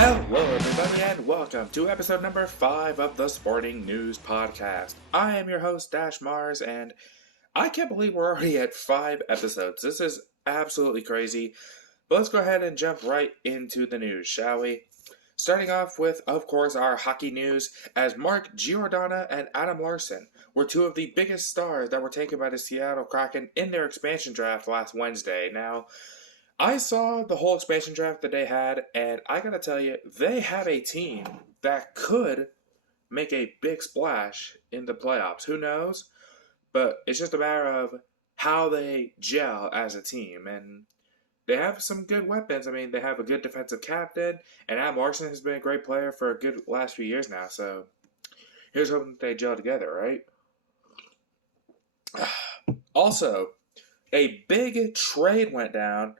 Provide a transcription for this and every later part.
Hello everybody and welcome to episode number 5 of the Sporting News Podcast. I am your host, RealDashMars, and I can't believe we're already at 5 episodes. This is absolutely crazy, but let's go ahead and jump right into the news, shall we? Starting off with, of course, our hockey news, as Mark Giordano and Adam Larsson were two of the biggest stars that were taken by the Seattle Kraken in their expansion draft last Wednesday. Now, I saw the whole expansion draft that they had, and I gotta tell you, they have a team that could make a big splash in the playoffs. Who knows? But it's just a matter of how they gel as a team, and they have some good weapons. I mean, they have a good defensive captain, and Adam Larsson has been a great player for a good last few years now, so here's hoping they gel together, right? Also, a big trade went down.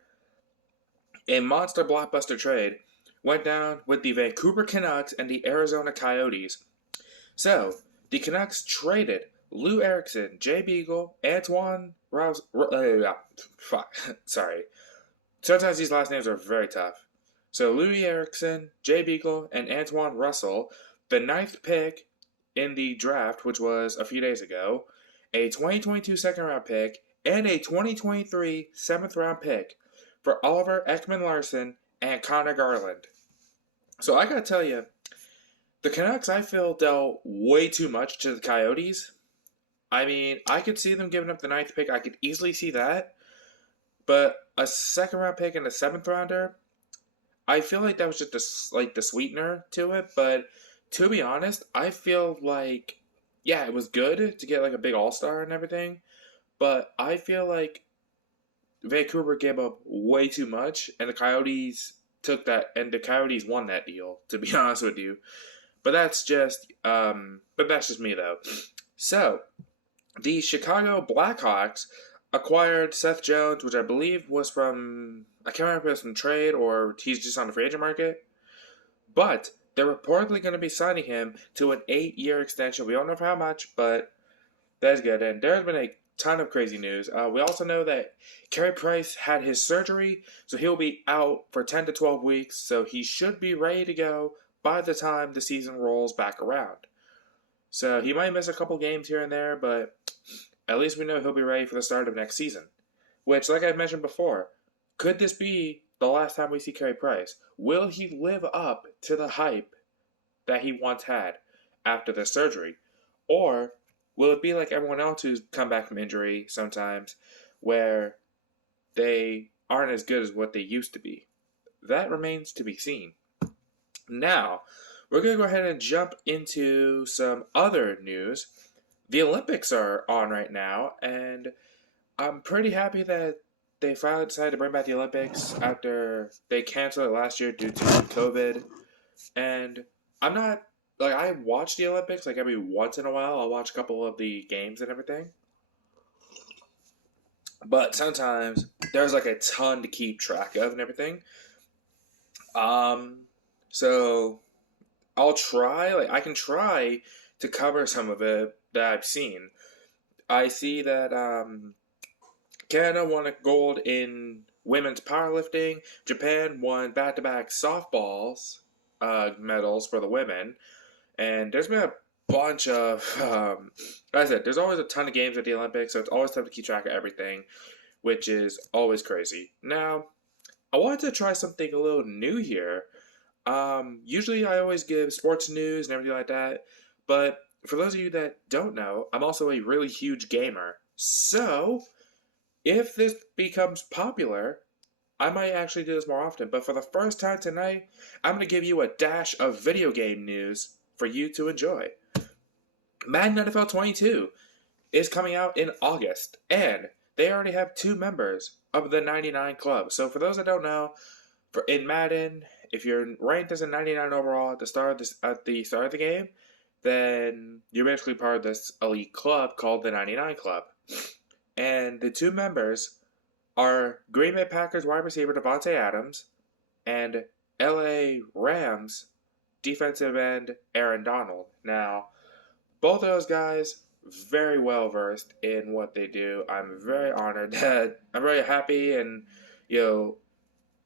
A monster blockbuster trade went down with the Vancouver Canucks and the Arizona Coyotes. So, the Canucks traded Lou Eriksson, Jay Beagle, Antoine Rouse. Sorry. Sometimes these last names are very tough. So, Louis Eriksson, Jay Beagle, and Antoine Russell, the 9th pick in the draft, which was a few days ago, a 2022 second-round pick, and a 2023 7th-round pick for Oliver Ekman-Larsson and Connor Garland. So I gotta tell you, the Canucks, I feel, dealt way too much to the Coyotes. I mean, I could see them giving up the 9th pick. I could easily see that. But a second-round pick and a 7th-rounder, I feel like that was just the sweetener to it. But to be honest, I feel like, yeah, it was good to get like a big all-star and everything. But I feel like Vancouver gave up way too much, and the Coyotes took that, and the Coyotes won that deal, to be honest with you. But that's just me though. So, the Chicago Blackhawks acquired Seth Jones, which I believe was from, I can't remember if it was from trade or he's just on the free agent market. But they're reportedly going to be signing him to an 8-year extension. We don't know for how much, but that's good. And there's been a ton of crazy news. We also know that Carey Price had his surgery, so he'll be out for 10 to 12 weeks, so he should be ready to go by the time the season rolls back around. So he might miss a couple games here and there, but at least we know he'll be ready for the start of next season. Which, like I mentioned before, could this be the last time we see Carey Price? Will he live up to the hype that he once had after the surgery? Or will it be like everyone else who's come back from injury sometimes, where they aren't as good as what they used to be? That remains to be seen. Now, we're going to go ahead and jump into some other news. The Olympics are on right now, and I'm pretty happy that they finally decided to bring back the Olympics after they canceled it last year due to COVID. And I'm not, like, I watch the Olympics, like, every once in a while. I'll watch a couple of the games and everything. But sometimes there's, like, a ton to keep track of and everything. So I'll try, like, I can try to cover some of it that I've seen. I see that, Canada won a gold in women's powerlifting. Japan won back-to-back softballs medals for the women. And there's been a bunch of, like I said, there's always a ton of games at the Olympics, so it's always tough to keep track of everything, which is always crazy. Now, I wanted to try something a little new here. Usually I always give sports news and everything like that, but for those of you that don't know, I'm also a really huge gamer. So, if this becomes popular, I might actually do this more often. But for the first time tonight, I'm going to give you a dash of video game news for you to enjoy. Madden NFL 22 is coming out in August, and they already have 2 members of the 99 Club. So for those that don't know, in Madden, if you're ranked as a 99 overall at the start of the game, then you're basically part of this elite club called the 99 Club. And the two members are Green Bay Packers wide receiver Davante Adams and LA Rams defensive end Aaron Donald. Now, both of those guys very well versed in what they do. I'm very honored that I'm very happy and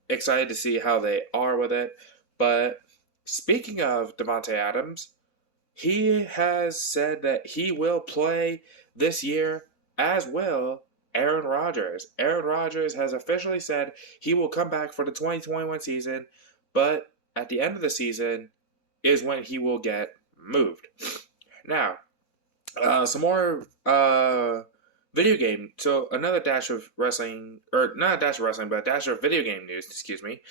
excited to see how they are with it. But speaking of Davante Adams, he has said that he will play this year, as will Aaron Rodgers. Aaron Rodgers has officially said he will come back for the 2021 season, but at the end of the season is when he will get moved. Now, some more video game. So another dash of wrestling, or not a dash of wrestling, but a dash of video game news. Excuse me.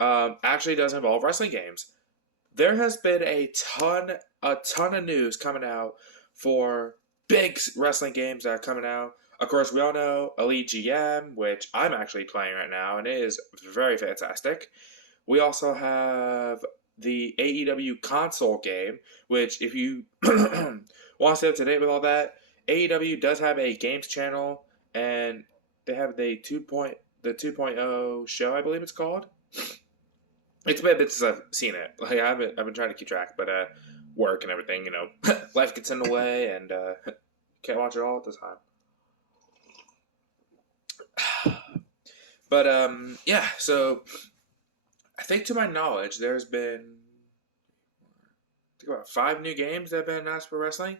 Actually, does involve wrestling games. There has been a ton of news coming out for big wrestling games that are coming out. Of course, we all know Elite GM, which I'm actually playing right now, and it is very fantastic. We also have the AEW console game, which if you want to stay up to date with all that, AEW does have a games channel, and they have the 2.0 show, I believe it's called. It's been a bit since I've seen it. Like I've been trying to keep track, but work and everything, life gets in the way, and can't watch it all at the time. But yeah. So I think, to my knowledge, there's been about 5 new games that have been announced for wrestling,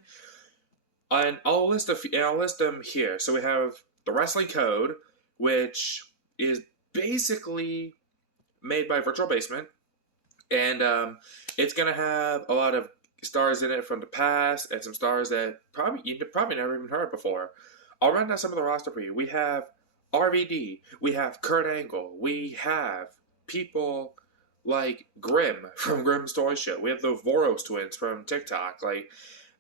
and I'll list them here. So we have the Wrestling Code, which is basically made by Virtual Basement, and it's gonna have a lot of stars in it from the past and some stars that you probably never even heard before. I'll run down some of the roster for you. We have RVD, we have Kurt Angle, we have people like Grimm from Grimm's Toy Show, we have the Voros twins from TikTok. Like,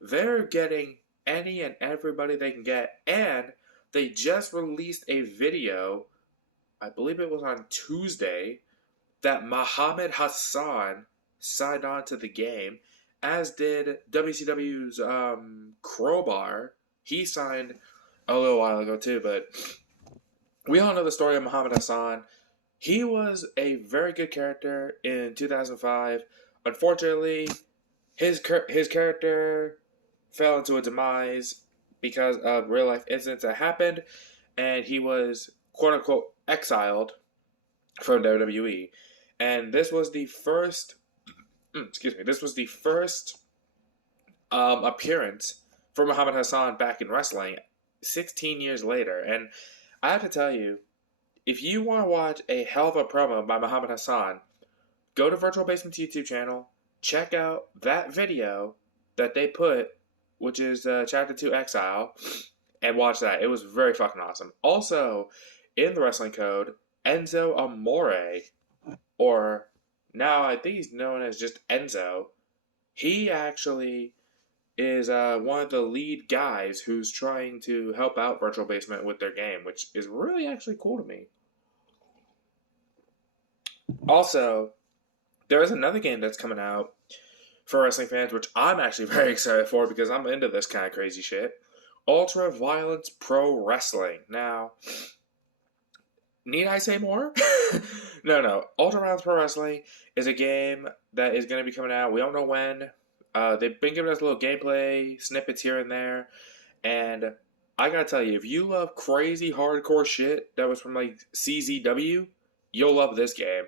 they're getting any and everybody they can get, and they just released a video, I believe it was on Tuesday, that Muhammad Hassan signed on to the game, as did WCW's Crowbar. He signed a little while ago too, but we all know the story of Muhammad Hassan. He was a very good character in 2005. Unfortunately, his character fell into a demise because of real life incidents that happened, and he was quote unquote exiled from WWE. And this was the first appearance for Muhammad Hassan back in wrestling 16 years later. And I have to tell you, if you want to watch a hell of a promo by Muhammad Hassan, go to Virtual Basement's YouTube channel, check out that video that they put, which is Chapter 2 Exile, and watch that. It was very fucking awesome. Also, in the Wrestling Code, Enzo Amore, or now I think he's known as just Enzo, he actually is one of the lead guys who's trying to help out Virtual Basement with their game, which is really actually cool to me. Also, there is another game that's coming out for wrestling fans, which I'm actually very excited for because I'm into this kind of crazy shit. Ultra Violence Pro Wrestling. Now, need I say more? No. Ultra Violence Pro Wrestling is a game that is going to be coming out. We don't know when. They've been giving us little gameplay snippets here and there. And I gotta tell you, if you love crazy hardcore shit that was from like CZW, you'll love this game.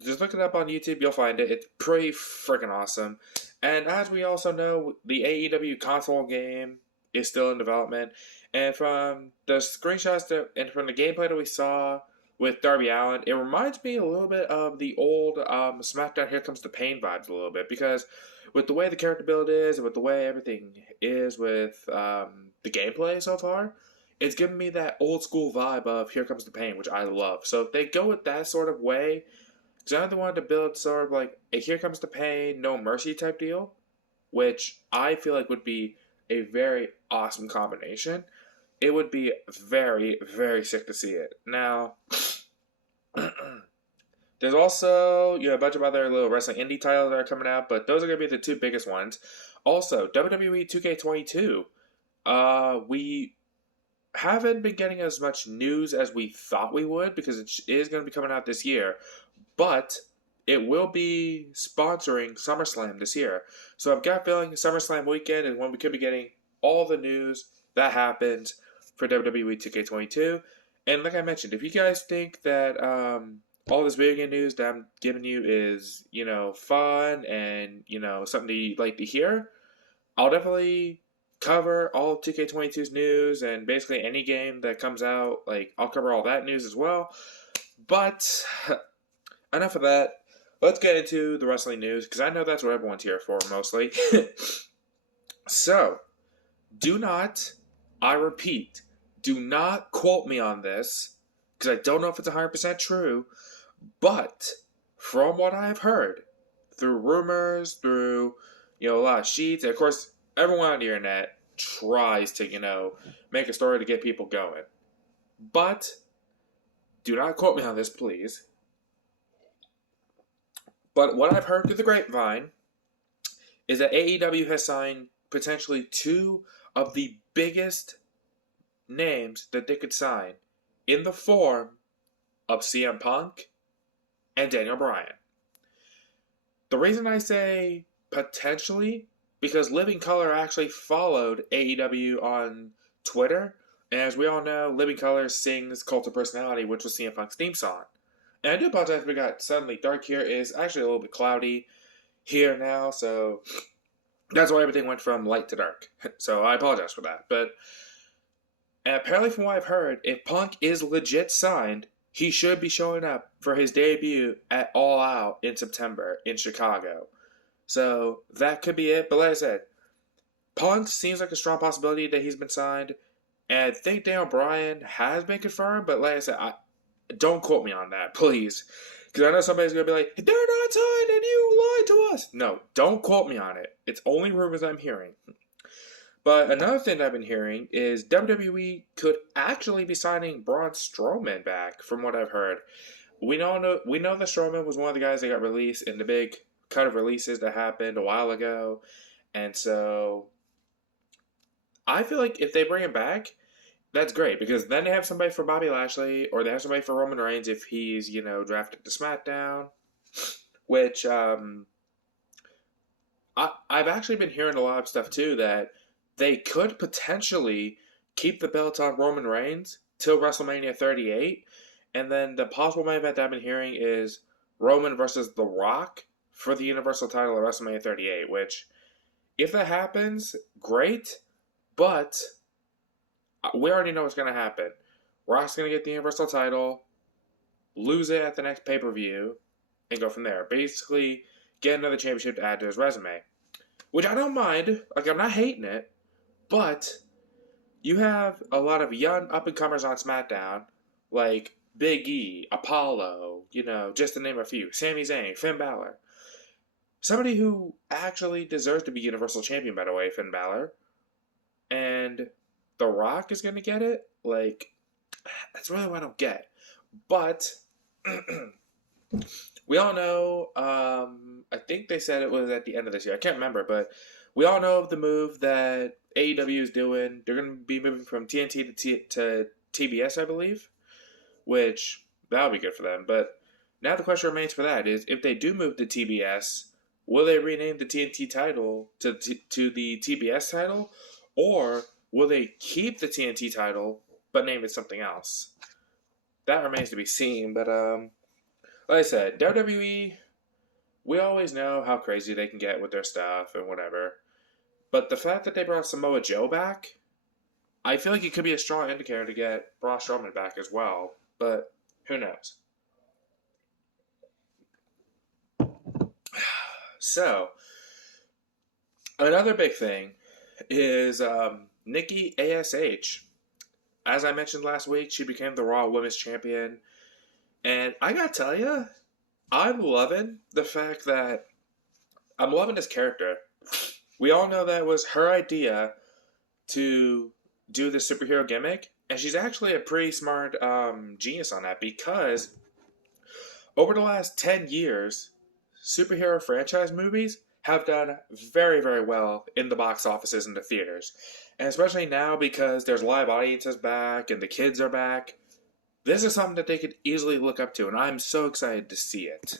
Just look it up on YouTube, you'll find it. It's pretty freaking awesome. And as we also know, the AEW console game is still in development. And from the screenshots and from the gameplay that we saw with Darby Allin, it reminds me a little bit of the old SmackDown Here Comes the Pain vibes a little bit. Because with the way the character build is and with the way everything is with the gameplay so far, it's giving me that old school vibe of Here Comes the Pain, which I love. So if they go with that sort of way, because I know they wanted to build sort of like a Here Comes the Pain, No Mercy type deal, which I feel like would be a very awesome combination. It would be very, very sick to see it. Now, There's also, a bunch of other little wrestling indie titles that are coming out, but those are going to be the two biggest ones. Also, WWE 2K22. We haven't been getting as much news as we thought we would because it is going to be coming out this year, but it will be sponsoring SummerSlam this year. So I've got a feeling SummerSlam weekend is when we could be getting all the news that happens for WWE 2K22. And like I mentioned, if you guys think that all this video game news that I'm giving you is, fun and, something you like to hear, I'll definitely cover all of 2K22's news and basically any game that comes out. Like, I'll cover all that news as well. But enough of that. Let's get into the wrestling news because I know that's what everyone's here for mostly. So, I repeat, do not quote me on this because I don't know if it's 100% true. But from what I've heard, through rumors, through a lot of sheets, and of course, everyone on the internet tries to make a story to get people going. But do not quote me on this, please. But what I've heard through the grapevine is that AEW has signed potentially two of the biggest names that they could sign in the form of CM Punk and Daniel Bryan. The reason I say potentially, because Living Color actually followed AEW on Twitter, and as we all know, Living Color sings Cult of Personality, which was CM Punk's theme song. And I do apologize if we got suddenly dark here. It is actually a little bit cloudy here now, so that's why everything went from light to dark. So I apologize for that. But apparently from what I've heard, if Punk is legit signed, he should be showing up for his debut at All Out in September in Chicago. So that could be it. But like I said, Punk seems like a strong possibility that he's been signed. And I think Daniel Bryan has been confirmed. But like I said, don't quote me on that, please. Because I know somebody's going to be like, they're not signed and you lied to us. No, don't quote me on it. It's only rumors I'm hearing. But another thing that I've been hearing is WWE could actually be signing Braun Strowman back, from what I've heard. We know that Strowman was one of the guys that got released in the big cut of releases that happened a while ago. And so I feel like if they bring him back, that's great, because then they have somebody for Bobby Lashley, or they have somebody for Roman Reigns if he's, drafted to SmackDown, which I've actually been hearing a lot of stuff, too, that they could potentially keep the belt on Roman Reigns till WrestleMania 38, and then the possible main event that I've been hearing is Roman versus The Rock for the Universal title at WrestleMania 38, which, if that happens, great, but we already know what's going to happen. Rock's going to get the Universal title, lose it at the next pay-per-view, and go from there. Basically, get another championship to add to his resume. Which I don't mind. Like, I'm not hating it. But you have a lot of young up-and-comers on SmackDown, like Big E, Apollo, just to name a few. Sami Zayn, Finn Balor. Somebody who actually deserves to be Universal Champion, by the way, Finn Balor. And The Rock is going to get it? Like, that's really what I don't get. But we all know, I think they said it was at the end of this year. I can't remember, but we all know of the move that AEW is doing. They're going to be moving from TNT to TBS, I believe, which that'll be good for them. But now the question remains for that is, if they do move to TBS, will they rename the TNT title to the TBS title, or will they keep the TNT title but name it something else? That remains to be seen. But like I said, WWE, we always know how crazy they can get with their stuff and whatever. But the fact that they brought Samoa Joe back, I feel like it could be a strong indicator to get Braun Strowman back as well. But who knows? So, another big thing is Nikki ASH. As I mentioned last week, she became the Raw Women's Champion. And I gotta tell you, I'm loving the fact that I'm loving this character. We all know that it was her idea to do the superhero gimmick, and she's actually a pretty smart genius on that, because over the last 10 years, superhero franchise movies have done very, very well in the box offices and the theaters. And especially now because there's live audiences back and the kids are back, this is something that they could easily look up to, and I'm so excited to see it.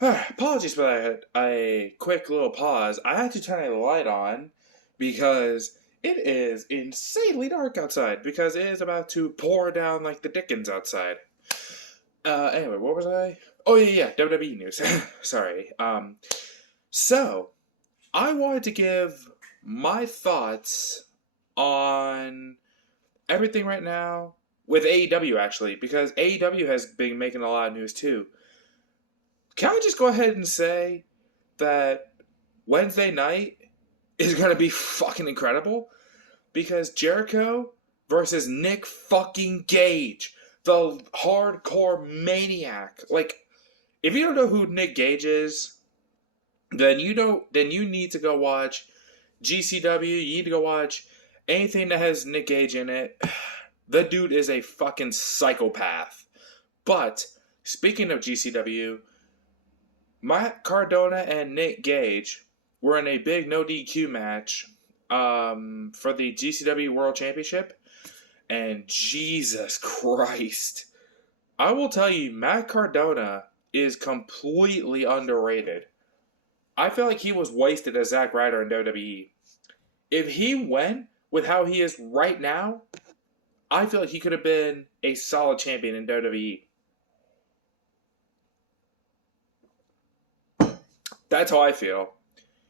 Apologies for that, a quick little pause. I had to turn a light on because it is insanely dark outside because it is about to pour down like the Dickens outside. Anyway, what was I? Oh, yeah, WWE news. Sorry. So, I wanted to give my thoughts on everything right now with AEW, actually, because AEW has been making a lot of news, too. Can I just go ahead and say that Wednesday night is going to be fucking incredible? Because Jericho versus Nick fucking Gage, the hardcore maniac. Like, if you don't know who Nick Gage is, then you need to go watch GCW. You need to go watch anything that has Nick Gage in it. The dude is a fucking psychopath. But speaking of GCW, Matt Cardona and Nick Gage were in a big no DQ match for the GCW World Championship. And Jesus Christ, I will tell you, Matt Cardona is completely underrated. I feel like he was wasted as Zack Ryder in WWE. If he went with how he is right now, I feel like he could have been a solid champion in WWE. That's how I feel.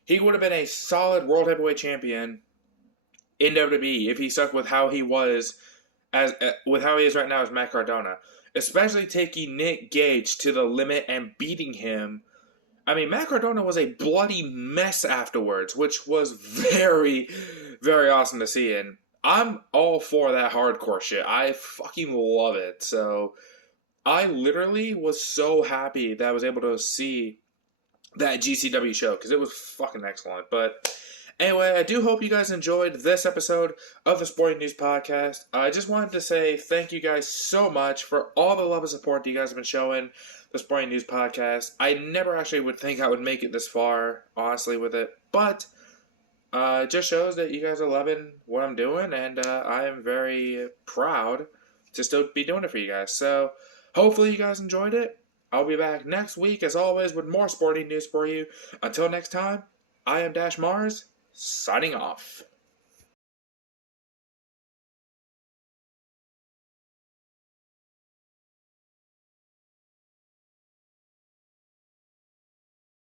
He would have been a solid World Heavyweight Champion in WWE if he stuck with how he was with how he is right now as Matt Cardona. Especially taking Nick Gage to the limit and beating him. I mean, Matt Cardona was a bloody mess afterwards, which was very, very awesome to see. And I'm all for that hardcore shit. I fucking love it. So, I literally was so happy that I was able to see that GCW show because it was fucking excellent. But anyway, I do hope you guys enjoyed this episode of the Sporting News Podcast. I just wanted to say thank you guys so much for all the love and support that you guys have been showing the Sporting News Podcast. I never actually would think I would make it this far, honestly, with it. But it just shows that you guys are loving what I'm doing, and I am very proud to still be doing it for you guys. So hopefully you guys enjoyed it. I'll be back next week, as always, with more sporting news for you. Until next time, I am RealDashMars, signing off.